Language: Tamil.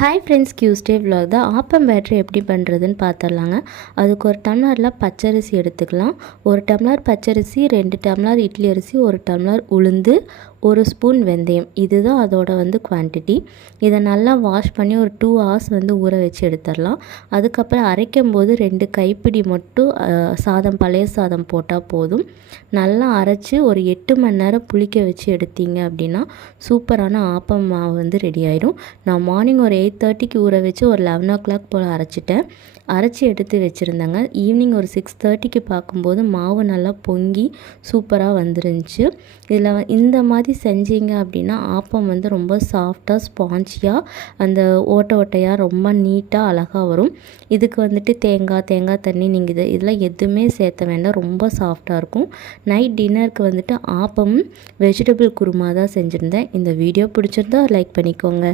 ஹாய் ஃப்ரெண்ட்ஸ், டியூஸ்டே vlog தான். ஆப்பம் பேட்டரி எப்படி பண்ணுறதுன்னு பார்த்துடலாங்க. அதுக்கு ஒரு டம்ளரில் பச்சரிசி எடுத்துக்கலாம். ஒரு டம்ளர் பச்சரிசி, 2 டம்ளர் இட்லி அரிசி, 1 டம்ளர் உளுந்து, 1 ஸ்பூன் வெந்தயம். இதுதான் அதோட குவான்டிட்டி. இதை நல்லா வாஷ் பண்ணி ஒரு 2 ஹவர்ஸ் ஊற வச்சு எடுத்துடலாம். அதுக்கப்புறம் அரைக்கும் போது 2 கைப்பிடி மட்டும் சாதம், பழைய சாதம் போட்டால் போதும். நல்லா அரைச்சி ஒரு 8 மணி நேரம் புளிக்க வச்சு எடுத்தீங்க அப்படின்னா சூப்பரான ஆப்பம் மாவு ரெடி ஆகிடும். நான் மார்னிங் ஒரு 8:30க்கு ஊற வச்சு ஒரு 11 o'clock போல் அரைச்சிட்டேன். அரைச்சி எடுத்து வச்சுருந்தேங்க. ஈவினிங் ஒரு 6:30க்கு பார்க்கும்போது மாவு நல்லா பொங்கி சூப்பராக வந்துருந்துச்சு. இதில் இந்த மாதிரி செஞ்சீங்க அப்படின்னா ஆப்பம் ரொம்ப சாஃப்டாக ஸ்பாஞ்சியாக அந்த ஓட்டையாக ரொம்ப நீட்டாக அழகாக வரும். இதுக்கு தேங்காய் தண்ணி நீங்கள் இதெல்லாம் எதுவுமே சேர்த்த வேண்டாம். ரொம்ப சாஃப்டாக இருக்கும். நைட் டின்னருக்கு ஆப்பமும் வெஜிடபிள் குருமா தான் செஞ்சுருந்தேன். இந்த வீடியோ பிடிச்சிருந்தா லைக் பண்ணிக்கோங்க.